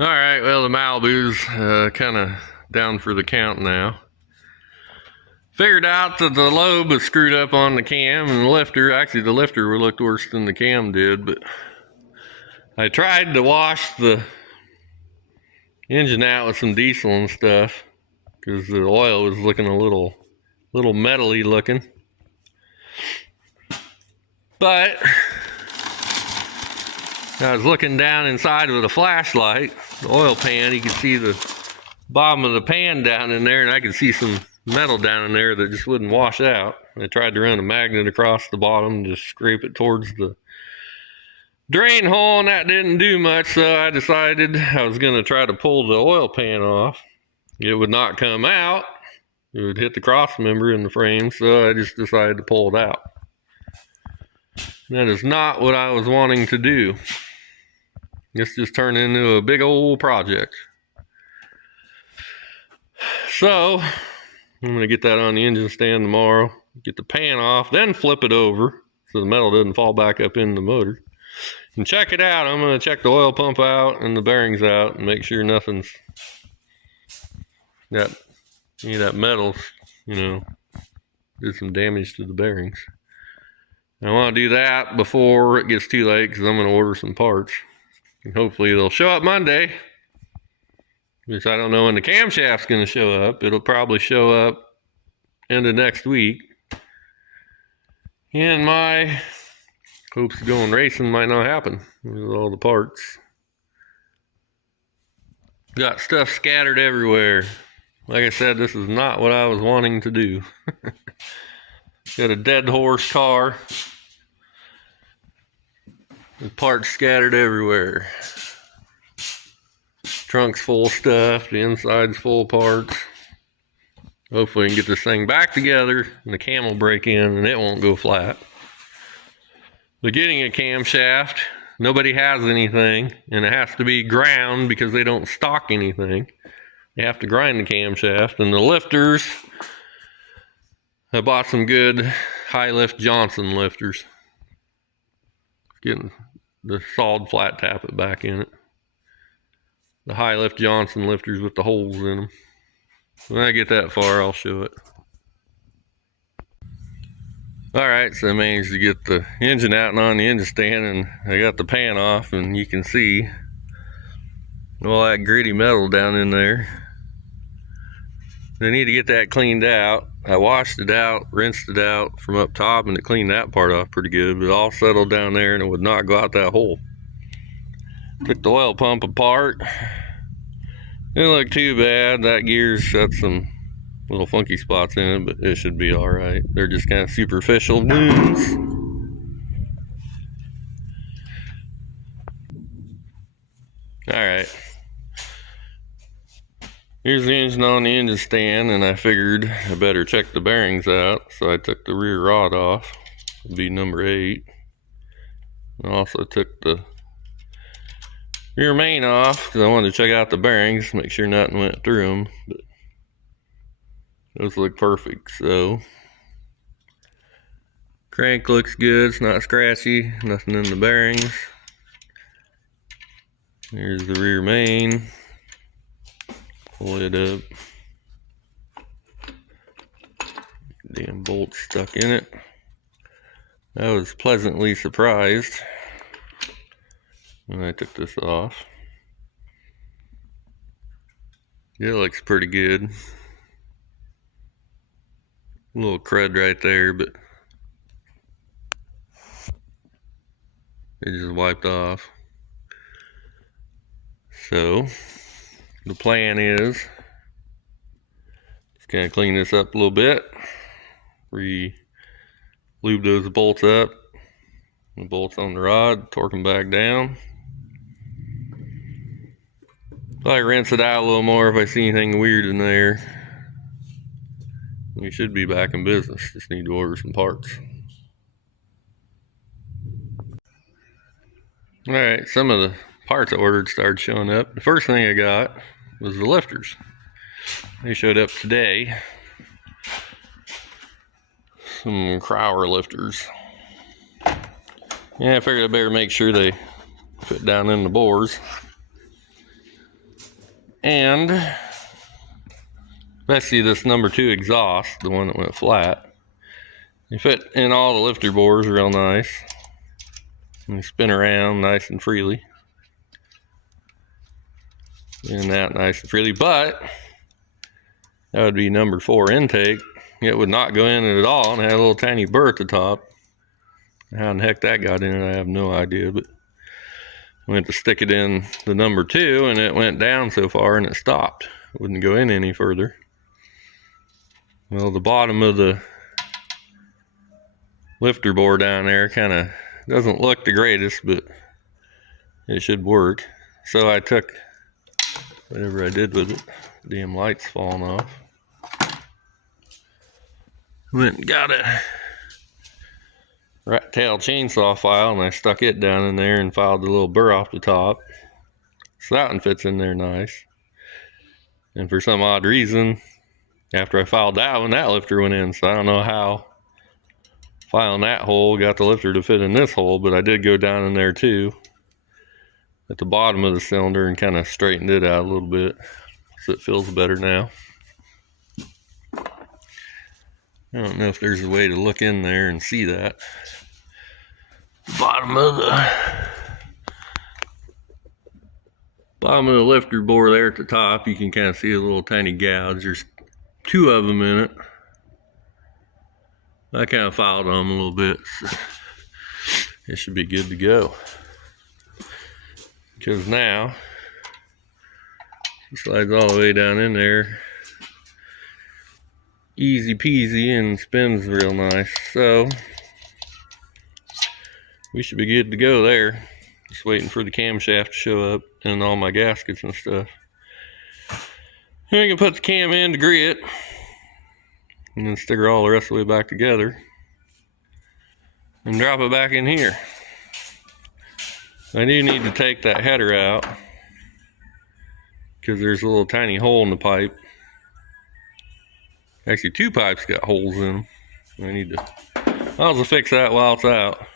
All right, well, the Malibu's kind of down for the count now. Figured out that the lobe was screwed up on the cam and the lifter. Actually, the lifter looked worse than the cam did, but I tried to wash the engine out with some diesel and stuff because the oil was looking a little metally looking. But I was looking down inside with a flashlight, the oil pan. You could see the bottom of the pan down in there, and I could see some metal down in there that just wouldn't wash out. I tried to run a magnet across the bottom, just scrape it towards the drain hole, and that didn't do much, so I decided I was going to try to pull the oil pan off. It would not come out. It would hit the cross member in the frame, so I just decided to pull it out. That is not what I was wanting to do. This just turned into a big old project. So I'm going to get that on the engine stand tomorrow, get the pan off, then flip it over so the metal doesn't fall back up in the motor. And check it out. I'm going to check the oil pump out and the bearings out and make sure nothing's got any of that metal, did some damage to the bearings. I want to do that before it gets too late because I'm going to order some parts. And hopefully they'll show up Monday. Because I don't know when the camshaft's going to show up. It'll probably show up end of next week. And my hopes of going racing might not happen with all the parts. Got stuff scattered everywhere. Like I said, this is not what I was wanting to do. Got a dead horse car with parts scattered everywhere. Trunk's full of stuff, the inside's full of parts. Hopefully I can get this thing back together and the cam will break in and it won't go flat. But getting a camshaft, nobody has anything, and it has to be ground because they don't stock anything. You have to grind the camshaft, and the lifters, I bought some good high lift Johnson lifters. Getting the solid flat tappet back in it. The high lift Johnson lifters with the holes in them. When I get that far, I'll show it. Alright, so I managed to get the engine out and on the engine stand, and I got the pan off, and you can see all that gritty metal down in there. I need to get that cleaned out. I washed it out, rinsed it out from up top, and it cleaned that part off pretty good, but it all settled down there and it would not go out that hole. Took the oil pump apart. Didn't look too bad. That gear's got some little funky spots in it, but it should be alright. They're just kind of superficial wounds. Alright. Here's the engine on the engine stand, and I figured I better check the bearings out, so I took the rear rod off. It'll be number 8. I also took the rear main off because I wanted to check out the bearings, make sure nothing went through them. But those look perfect. So crank looks good, it's not scratchy, nothing in the bearings. Here's the rear main. Pull it up. Damn bolt stuck in it. I was pleasantly surprised when I took this off. It looks pretty good. A little crud right there, but it just wiped off. So the plan is just kind of clean this up a little bit, lube those bolts up, the bolts on the rod, torque them back down. I rinse it out a little more if I see anything weird in there. We should be back in business. Just need to order some parts. Alright, some of the parts I ordered started showing up. The first thing I got was the lifters. They showed up today. Some Crower lifters. Yeah, I figured I better make sure they fit down in the bores. And especially this number 2 exhaust, the one that went flat. You fit in all the lifter bores real nice. And you spin around nice and freely. In that nice and freely, but that would be number 4 intake. It would not go in it at all, and it had a little tiny burr at the top. How in the heck that got in it, I have no idea, but I went to stick it in the number 2, and it went down so far, and it stopped. It wouldn't go in any further. Well, the bottom of the lifter bore down there kind of doesn't look the greatest, but it should work. So I took whatever I did with it. Damn light's falling off. Went and got a rat tail chainsaw file, and I stuck it down in there and filed the little burr off the top. So that one fits in there nice. And for some odd reason, after I filed that one, that lifter went in. So I don't know how filing that hole got the lifter to fit in this hole, but I did go down in there too at the bottom of the cylinder and kind of straightened it out a little bit so it feels better now. I don't know if there's a way to look in there and see that. Bottom of the lifter bore there at the top, you can kind of see a little tiny gouge. There's 2 of them in it. I kind of filed on them a little bit, so it should be good to go. Because now it slides all the way down in there, easy peasy, and spins real nice. So we should be good to go there. Just waiting for the camshaft to show up and all my gaskets and stuff. Then we can put the cam in to grit and then stick her all the rest of the way back together and drop it back in here. I do need to take that header out because there's a little tiny hole in the pipe. Actually, 2 pipes got holes in them. I need to, I'll just fix that while it's out.